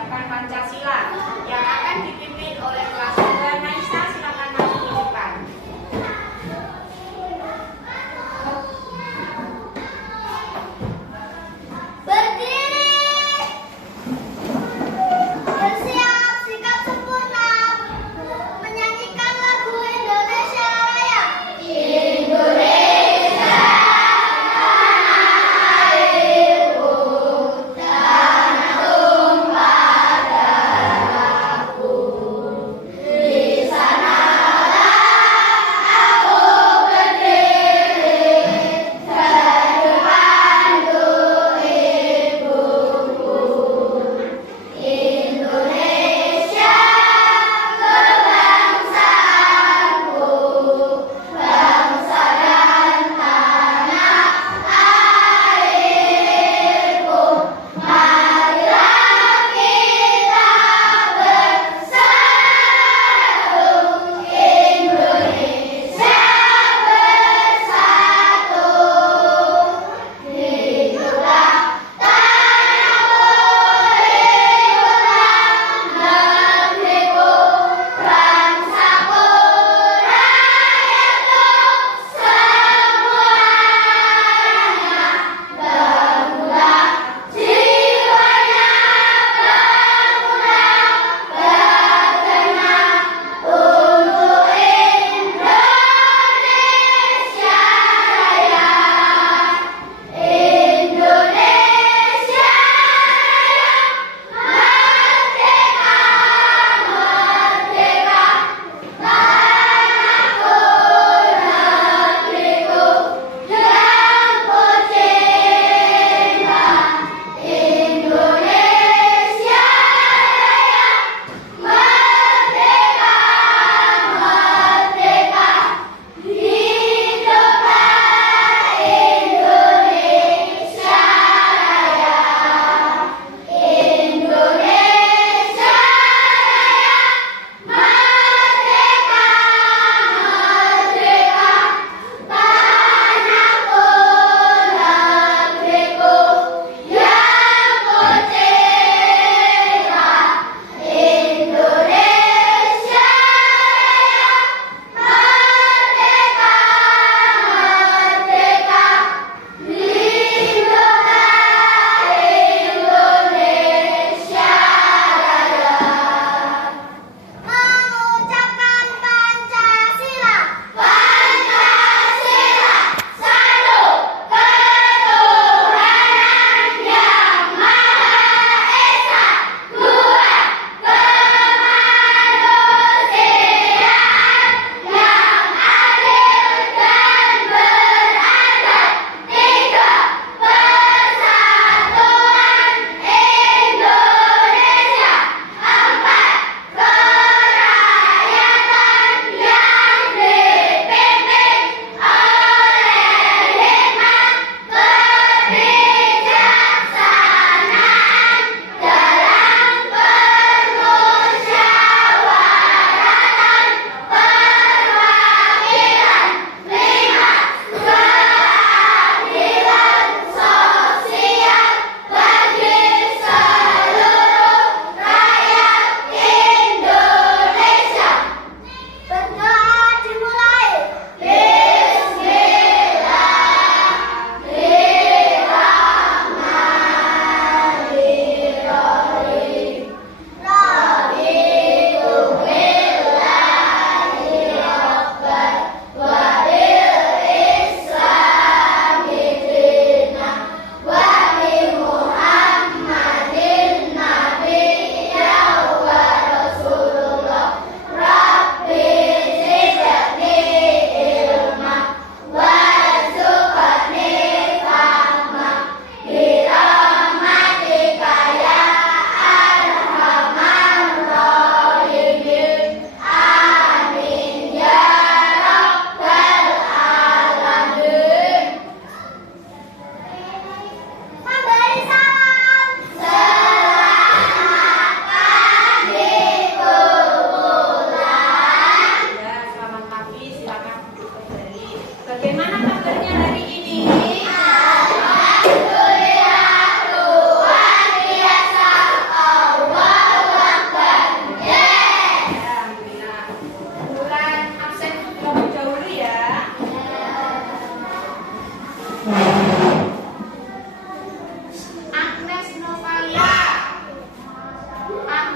mempersiapkan Pancasila yang akan dipimpin oleh kelas 2 Naisa. Silakan maju ke depan.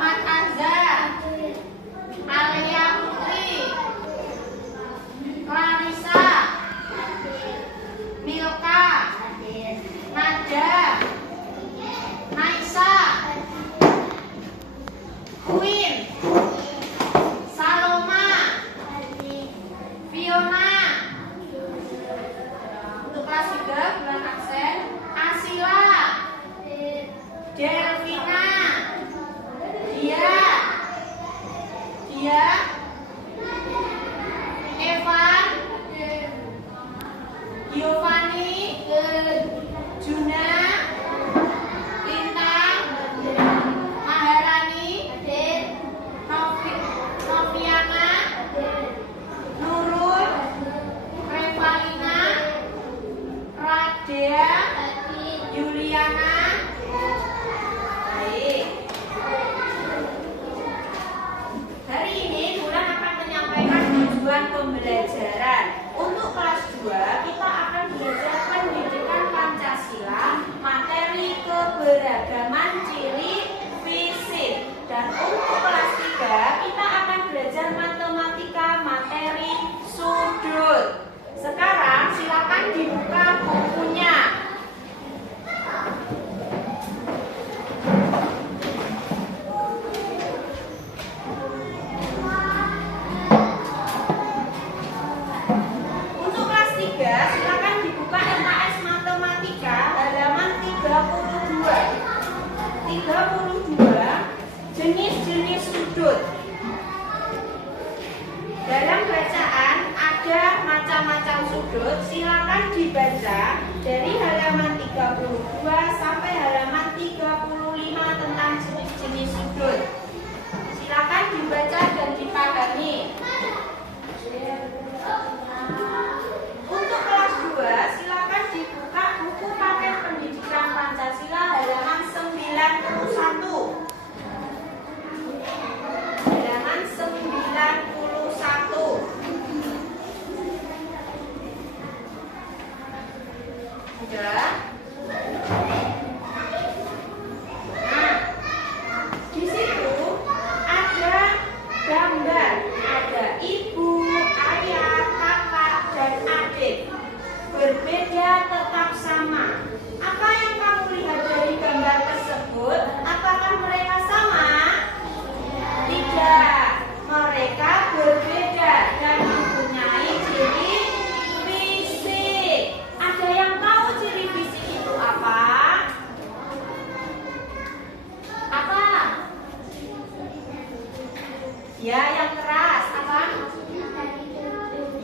Muhammad Azhar, Alia Putri, Clarissa, Milka, Nada, Naisa, Queen, Saloma, Fiona. Untuk kelas 3 bulan absen Asila, Delvina, Dia, Evan, Giovanni, Juna, Lintang, Maharani, Noviana, Nurul, Revalina, Radea, Juliana. Baik. Hari ini Bulan akan menyampaikan tujuan pembelajaran. Untuk kelas 2 kita akan belajar pendidikan Pancasila, materi keberagaman ciri fisik. Dan untuk kelas 3 kita akan belajar matematika materi sudut. Sekarang silakan dibuka bukunya. Untuk kelas 3 silakan dibuka LKS Matematika halaman 32. 32 jenis-jenis sudut. Dalam bacaan ada macam-macam sudut, silakan dibaca dari halaman 32 sampai halaman 35 tentang jenis-jenis sudut. Silakan dibaca dan dipahami. Untuk kelas 2 silakan dibuka buku paket pendidikan Pancasila halaman 91. Halaman 91. Sudah? Nah, di situ ada gambar, ada ibu, ayah, kakak, dan adik. Berbeda tetap sama. Apa yang kamu lihat dari gambar tersebut? Apakah mereka sama? Tidak. Mereka berbeda dan mempunyai ciri fisik. Ada yang tahu ciri fisik itu apa? Apa? Ya, yang keras. Apa?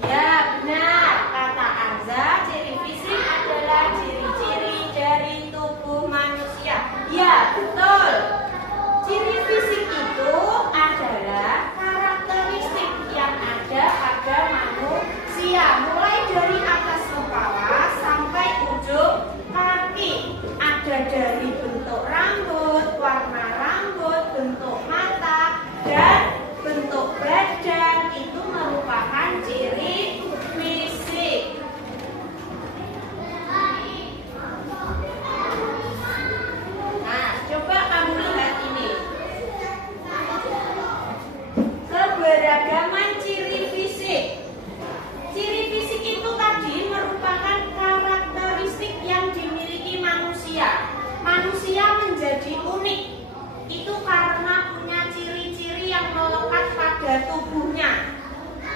Ya, benar. Kata Anza, ciri fisik adalah ciri-ciri dari tubuh manusia. Ya, betul. Ciri fisik itu adalah karakteristik yang ada pada manusia, mulai dari atas kepala sampai ujung kaki. Ada dari bentuk rambut, warna rambut, bentuk mata, dan bentuk badan. Itu merupakan ciri fisik. Nah, coba kamu lihat ini. Keberagaman ciri fisik. Ciri fisik itu tadi merupakan karakteristik yang dimiliki manusia. Manusia menjadi unik. Itu karena punya ciri-ciri yang melekat pada tubuhnya.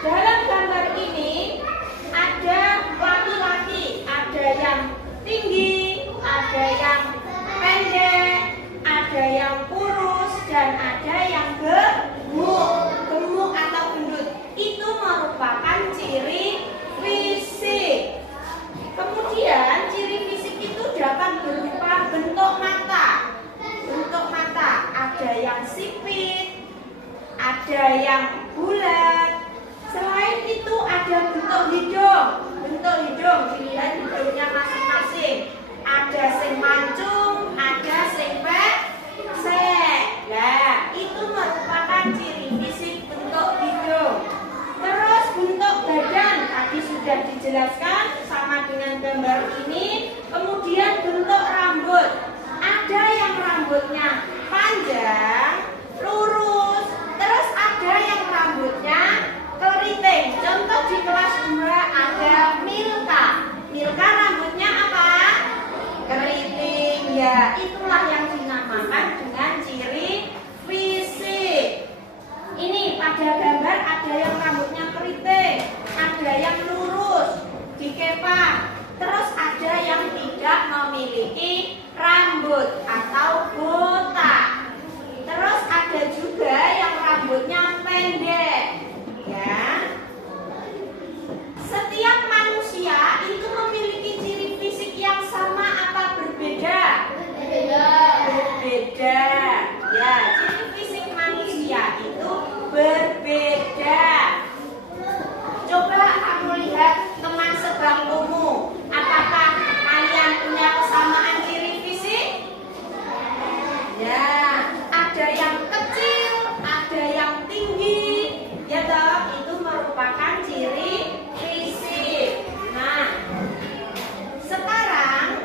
Dalam gambar ini ada laki-laki, ada yang tinggi, ada yang pendek, ada yang kurus, dan ada yang gemuk atau gendut. Itu merupakan ciri fisik. Kemudian ciri fisik itu dapat berupa bentuk mata. Bentuk mata ada yang sipit, ada yang bulat. Selain itu ada bentuk hidung. Bentuk hidung dilihat hidungnya masing-masing. Ada sing mancung, ada sing pesek. Nah, itu merupakan ciri fisik bentuk hidung. Terus bentuk badan tadi sudah dijelaskan sama dengan gambar ini. Kemudian bentuk rambut. Ada yang rambutnya panjang, lurus bangkumu. Apakah kalian punya kesamaan ciri fisik? Ya, ada yang kecil, ada yang tinggi. Ya toh, itu merupakan ciri fisik. Nah, sekarang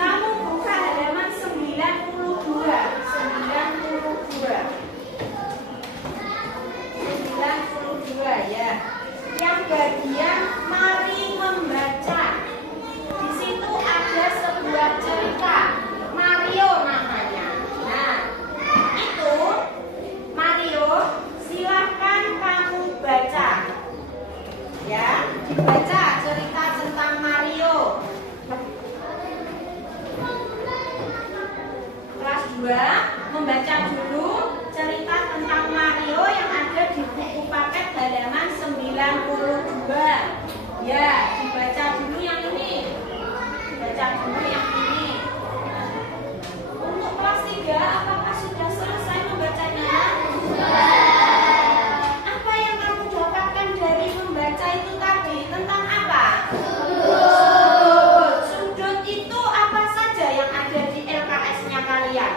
kamu buka halaman 92 ya. Yang bagian mari membaca. Di situ ada sebuah cerita. Mario namanya. Nah, itu Mario, silahkan kamu baca. Ya, dibaca cerita tentang Mario. Kelas 2 membaca dulu cerita tentang Mario yang ada di buku paket halaman 92. Ya, dibaca dulu yang ini. Dibaca dulu yang ini. Untuk kelas 3, apakah sudah selesai membacanya? Apa yang kamu dapatkan dari membaca itu tadi? Tentang apa? Sudut. Sudut itu apa saja yang ada di LKS-nya kalian?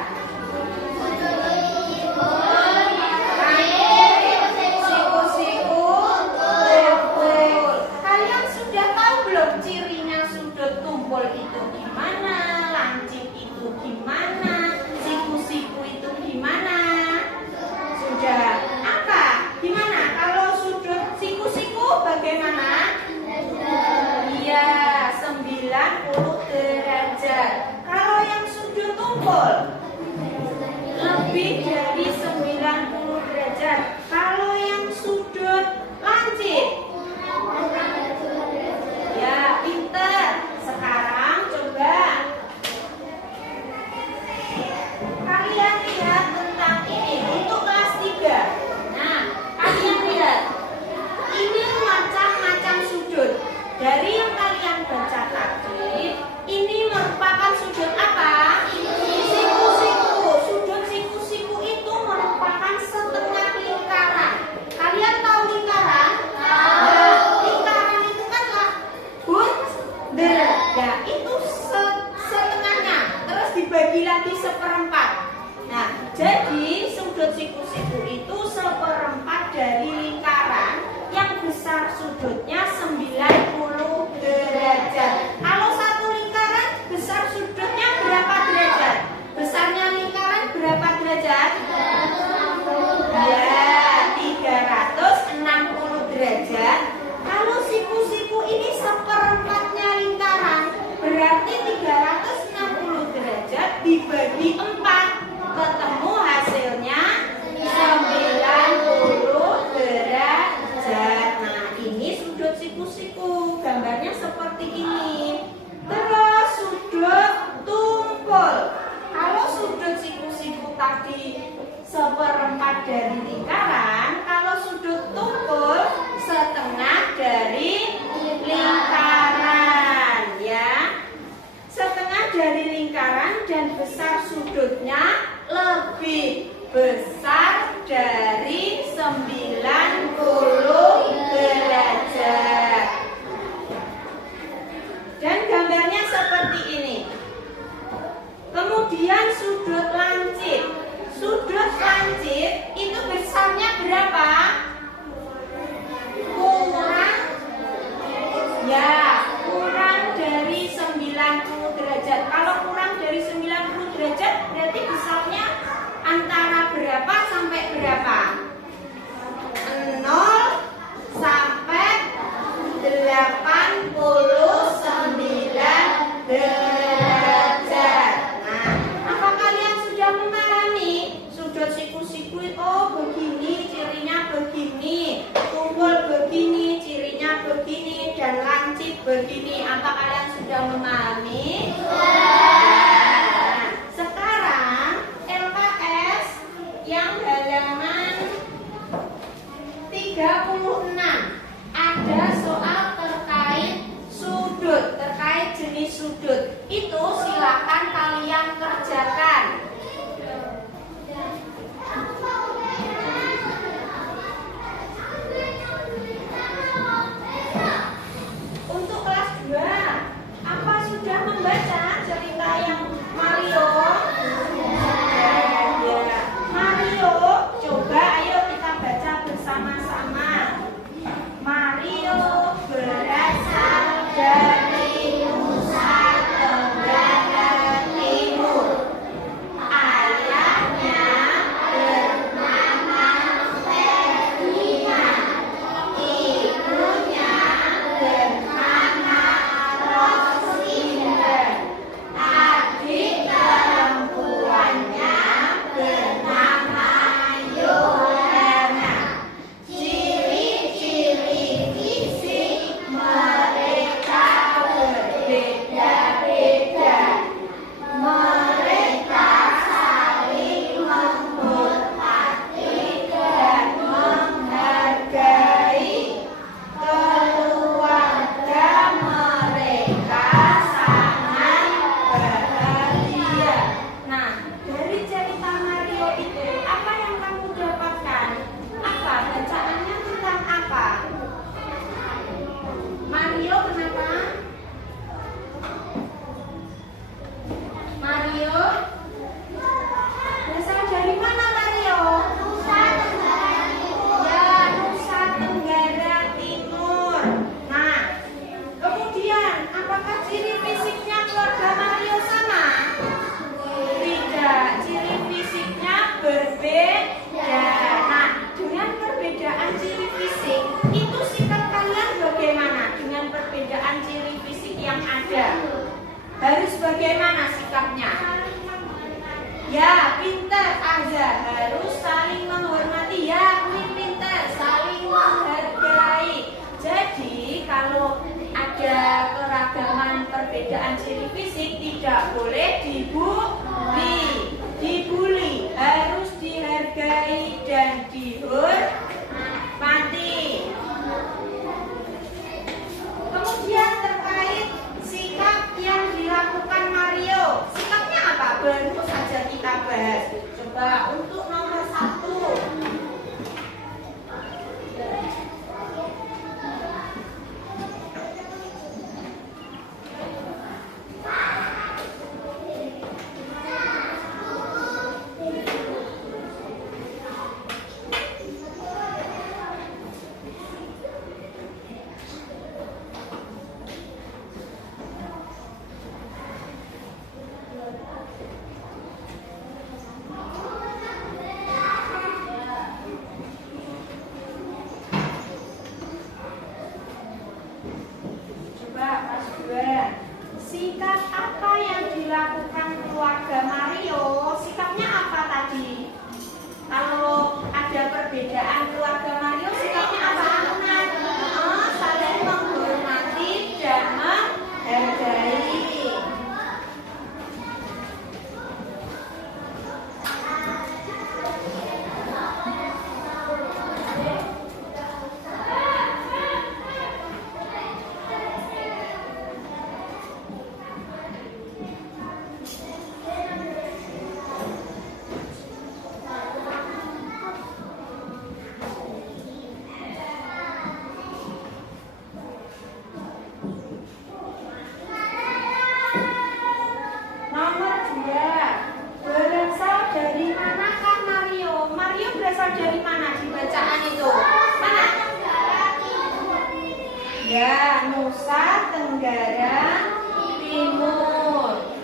Siku-siku, tumpul. Kalian sudah tahu belum cirinya sudut tumpul itu gimana? Lancip itu gimana? Siku-siku itu gimana? Sudah. Apa? Gimana? Kalau sudut siku-siku bagaimana? Iya, 90 derajat. Kalau yang sudut tumpul lebih dari 90 derajat. Kalau yang sudut lancip, ya pinter. Sekarang coba kalian lihat tentang ini untuk kelas 3. Nah, kalian lihat ini macam-macam sudut. Dari yang kalian baca tadi, ini merupakan sudut apa? Siku-siku. Sudut siku-siku itu merupakan setengah lingkaran. Kalian tahu lingkaran? Nah, lingkaran itu kan bunder. Ya, itu setengahnya. Terus dibagi lagi seperempat. Nah, jadi sudut siku-siku itu seperempat dari lingkaran yang besar sudutnya 90 derajat. Kalau satu lingkaran besar sudutnya berapa derajat? Besarnya lingkaran berapa derajat? Ya, 360 derajat. Kalau siku-siku ini seperempatnya lingkaran, berarti 360 derajat dibagi 4. Ketemu hasilnya 90 derajat. Nah, ini sudut siku-siku. Gambarnya seperti ini. Terus sudut tumpul. Kalau sudut siku-siku tadi seperempat dari lingkaran, kalau sudut tumpul setengah dari lingkaran, ya. Setengah dari lingkaran dan besar sudutnya lebih besar dari 90 derajat. Dan gambarnya seperti ini. Kemudian sudut lancip. Sudut lancip itu besarnya berapa? Kurang dari 90 derajat. Kalau kurang dari 90 derajat berarti besarnya antara berapa sampai berapa? 0 sampai 89 derajat. Nah, apa kalian sudah memahami sudut siku-siku? Oh, begini cirinya, begini tumpul, begini cirinya, begini dan lancip begini. Apa kalian sudah memahami? Nah, sekarang LKS yang halaman 36 ada soal terkait sudut, terkait jenis sudut. Itu silakan kalian kerjakan. pinter aja harus saling menghormati ya, kuwi pinter saling menghargai. Jadi kalau ada keragaman perbedaan ciri fisik tidak boleh dibully, harus dihargai dan dihormati. Kemudian terkait sikap yang dilakukan Mario, sikapnya apa? Baru saja kita bahas. Coba untuk nomor 1. Sikap apa yang dilakukan keluarga Mario? Sikapnya apa tadi? Kalau ada perbedaan keluarga Mario, sikapnya apa? Saling menghormati dan menghargai. Nomor 2, berasal dari manakah Mario? Mario berasal dari mana di bacaan itu? Mana? Ya, Nusa Tenggara Timur.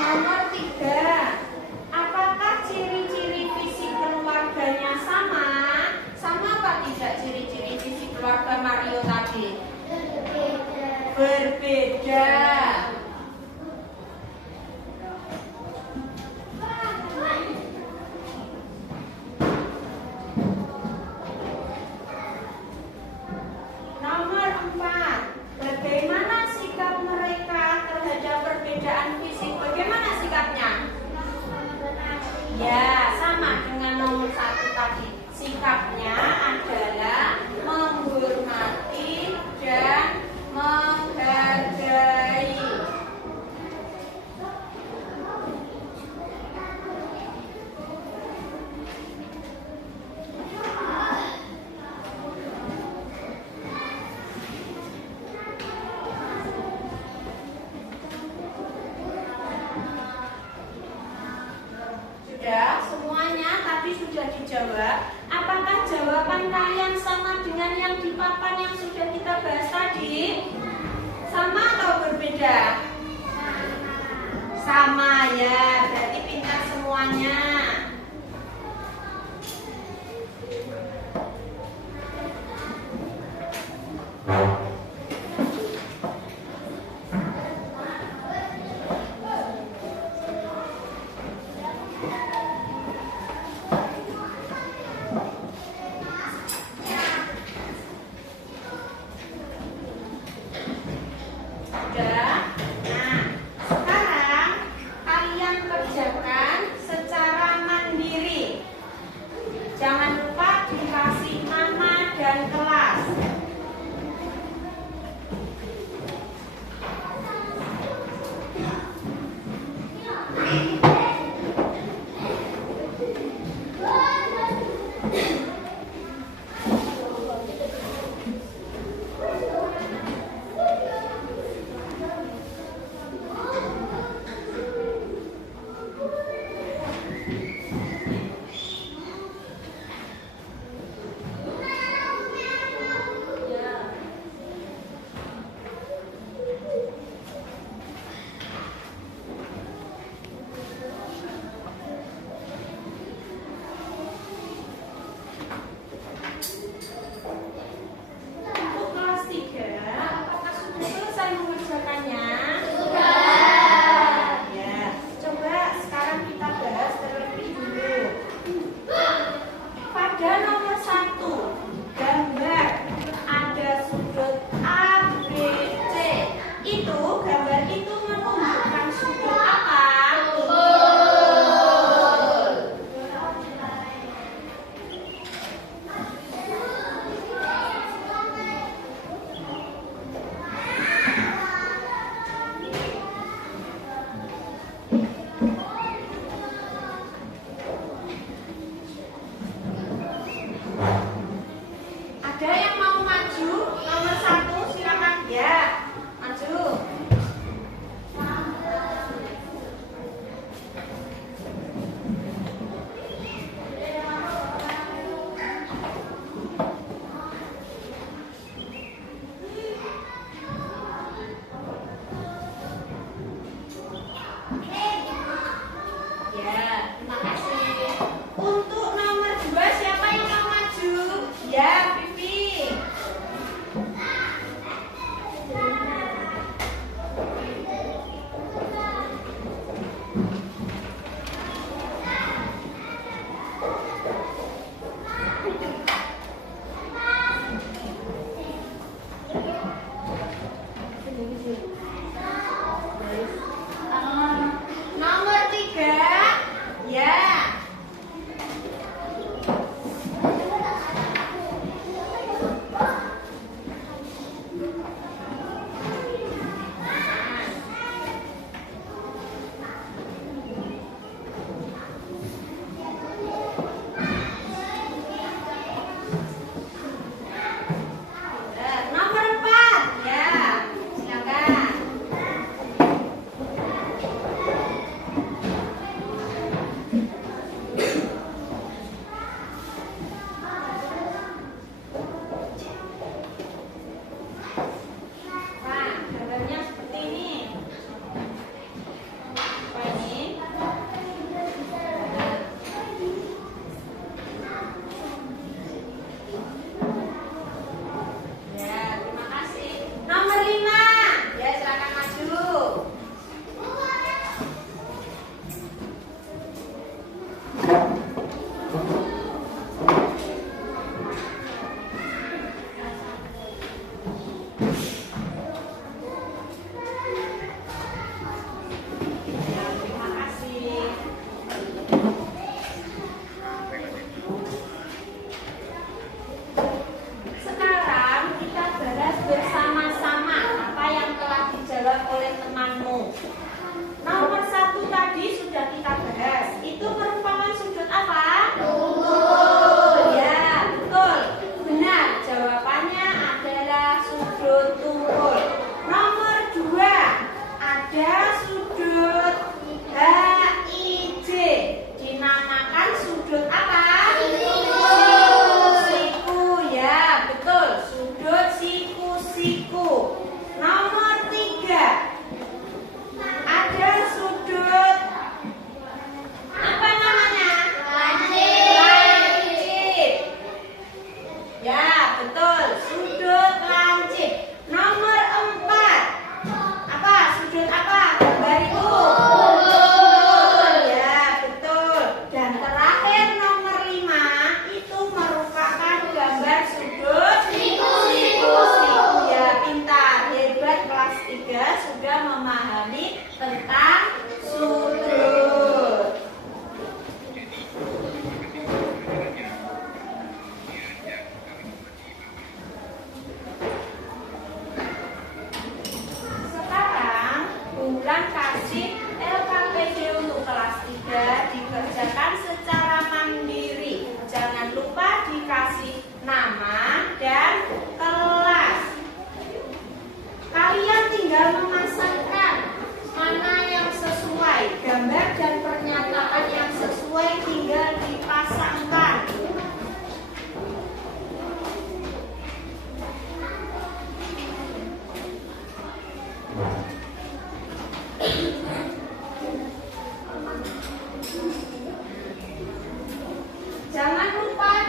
Nomor 3, apakah ciri-ciri fisik keluarganya sama? Sama apa tidak ciri-ciri fisik keluarga Mario tadi? Berbeda. Nomor 4, bagaimana sikap mereka terhadap perbedaan fisik? Bagaimana sikapnya? Ya, sama dengan nomor 1 tadi. Sikapnya adalah menghormati dan menghargai. Sudah semuanya tadi sudah dijawab. Apakah jawaban kalian sama dengan yang di papan yang sudah kita bahas tadi? Sama atau berbeda? Sama ya, berarti pintar semuanya.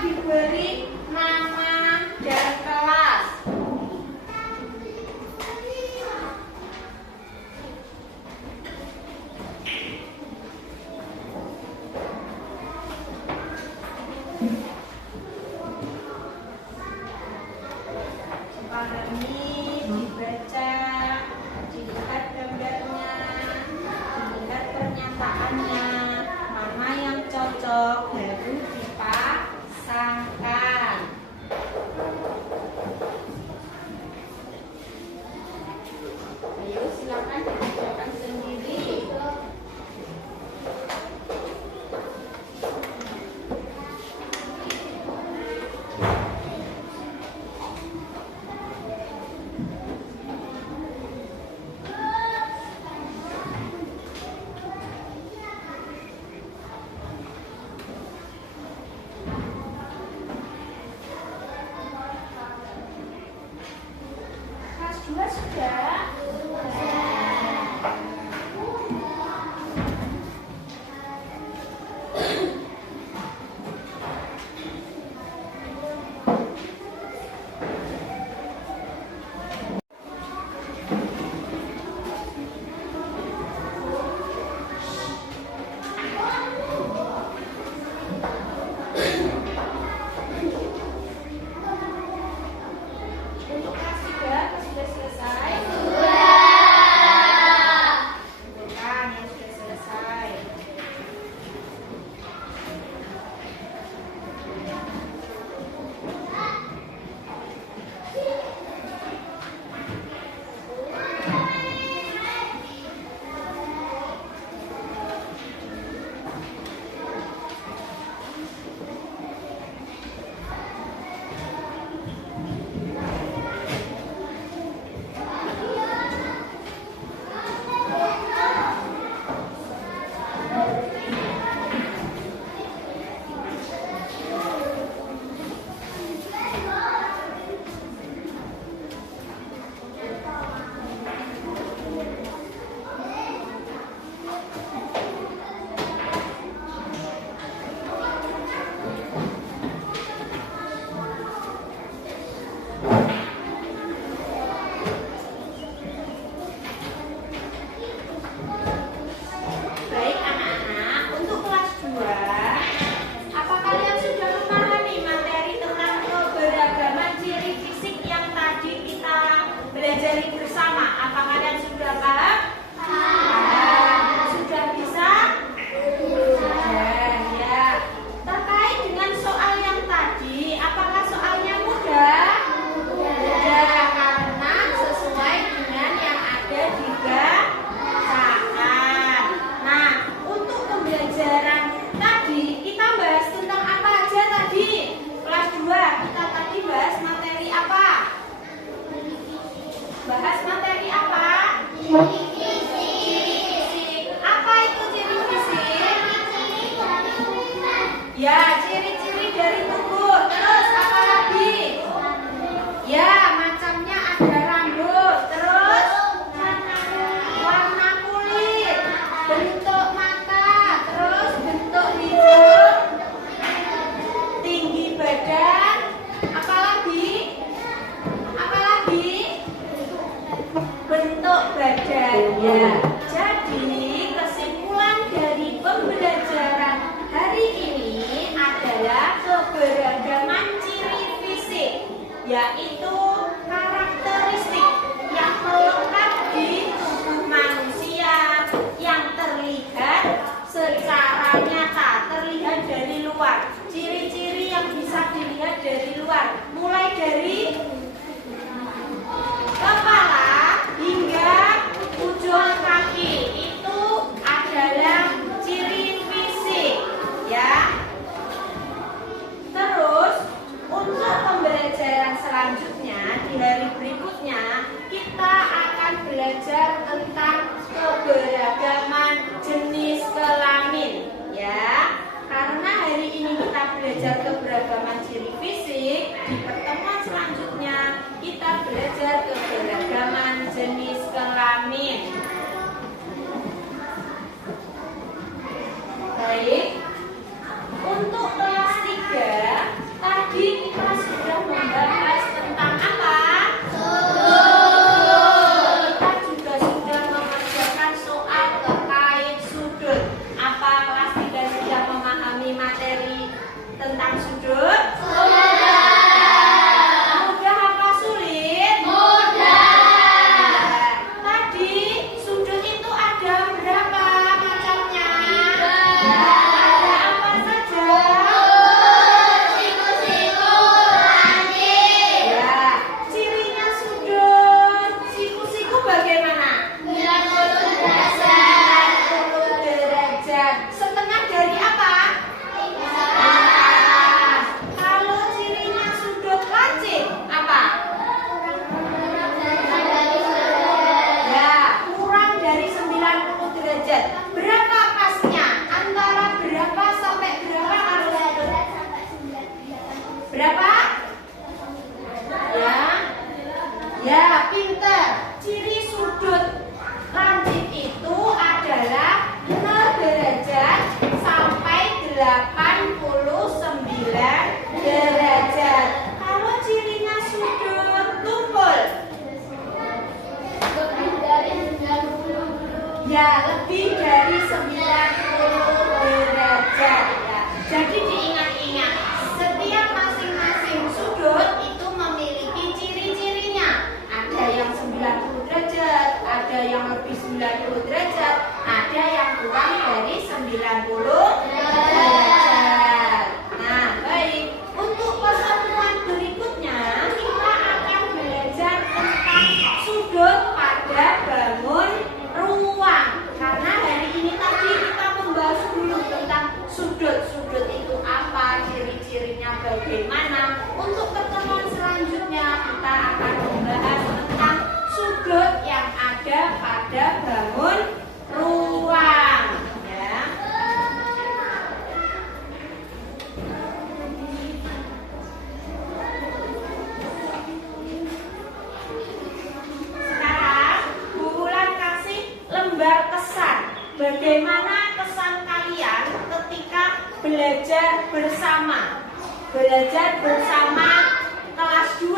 diberi nama dan kelas. Ini dibaca, dilihat gambarnya, dilihat pernyataannya, mana yang cocok baru dipasangkan. Ayo silakan dikerjakan sendiri. Kelas 2 sudah? Untuk kelas 3 sudah selesai? Bukan, yang sudah selesai. Baik anak-anak, untuk kelas 2, apa kalian sudah memahami materi tentang keberagaman ciri fisik yang tadi kita belajar bersama? Apa kalian sudah paham? Sudah bisa? Sudah, ya. Terkait dengan soal yang tadi, apakah soalnya mudah? Mudah, karena sesuai dengan yang ada di bacaan. Nah, untuk pembelajaran tadi kita bahas tentang apa aja tadi? Kelas 2 kita tadi bahas materi apa? Bahas materi apa? Ciri fisik. Apa itu ciri fisik? Ya, ciri-ciri dari tubuh. Terus apa lagi? Ya, macamnya ada rambut. Terus warna kulit, bentuk mata, terus bentuk hidung, tinggi badan, apa lagi? Apa lagi? Bentuk badannya. Jadi kesimpulan dari pembelajaran hari ini adalah keberagaman ciri fisik, yaitu karakteristik yang melekat di tubuh manusia yang terlihat secara nyata, terlihat dari luar. Ciri-ciri yang bisa dilihat dari luar, mulai dari kepala hingga ujung kaki, itu adalah ciri fisik, ya. Terus untuk pembelajaran selanjutnya di hari berikutnya kita akan belajar tentang keberagaman jenis kelamin, ya. Karena hari ini kita belajar keberagaman ciri fisik, di pertemuan selanjutnya Berapa? Ya. Ya, pinter. Ciri sudut lancip itu adalah 0 derajat sampai 89 derajat. Kalau cirinya sudut tumpul, ya lebih dari 90 derajat ya. Jadi diingat-ingat, setiap masing-masing sudut itu memiliki ciri-cirinya. Ada yang 90 derajat, ada yang lebih 90 derajat, ada yang kurang dari 90 derajat. Nah, baik. Untuk pertemuan berikutnya kita akan belajar tentang sudut pada bangun ruang. Karena hari ini tadi kita membahas dulu tentang sudut-sudut itu apa, ciri-cirinya bagaimana. Untuk pertemuan selanjutnya kita akan membahas tentang sudut yang ada pada bangun ruang ya. Sekarang Bu Wulan kasih lembar kesan. Bagaimana kesan kalian ketika belajar bersama? Belajar bersama kelas 2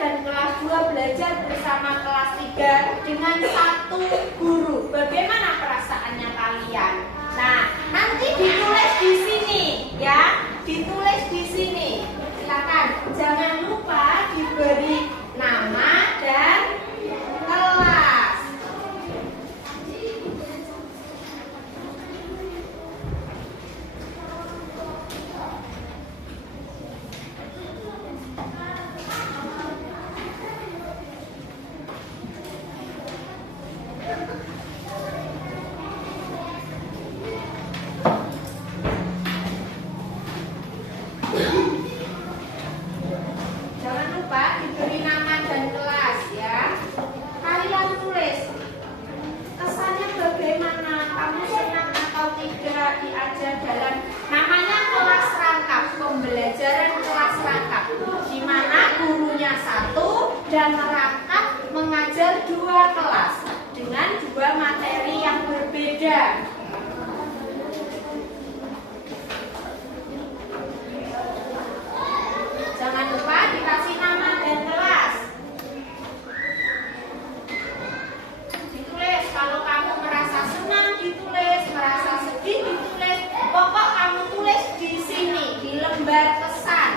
dan kelas 2 belajar bersama kelas 3 dengan satu guru. Bagaimana perasaannya kalian? Nah, nanti ditulis di sini ya. Ditulis di sini. Silakan. Jangan lupa diberi nama dan kelas. Jangan lupa diberi nama dan kelas ya. Kalian tulis kesannya bagaimana, kamu senang atau tidak diajar dalam namanya kelas rangkap, pembelajaran kelas rangkap, di mana gurunya satu dan merangkap mengajar 2 kelas dengan 2 materi yang berbeda. Jangan lupa dikasih nama dan kelas. Ditulis, kalau kamu merasa senang ditulis, merasa sedih ditulis. Pokok kamu tulis di sini, di lembar kesan.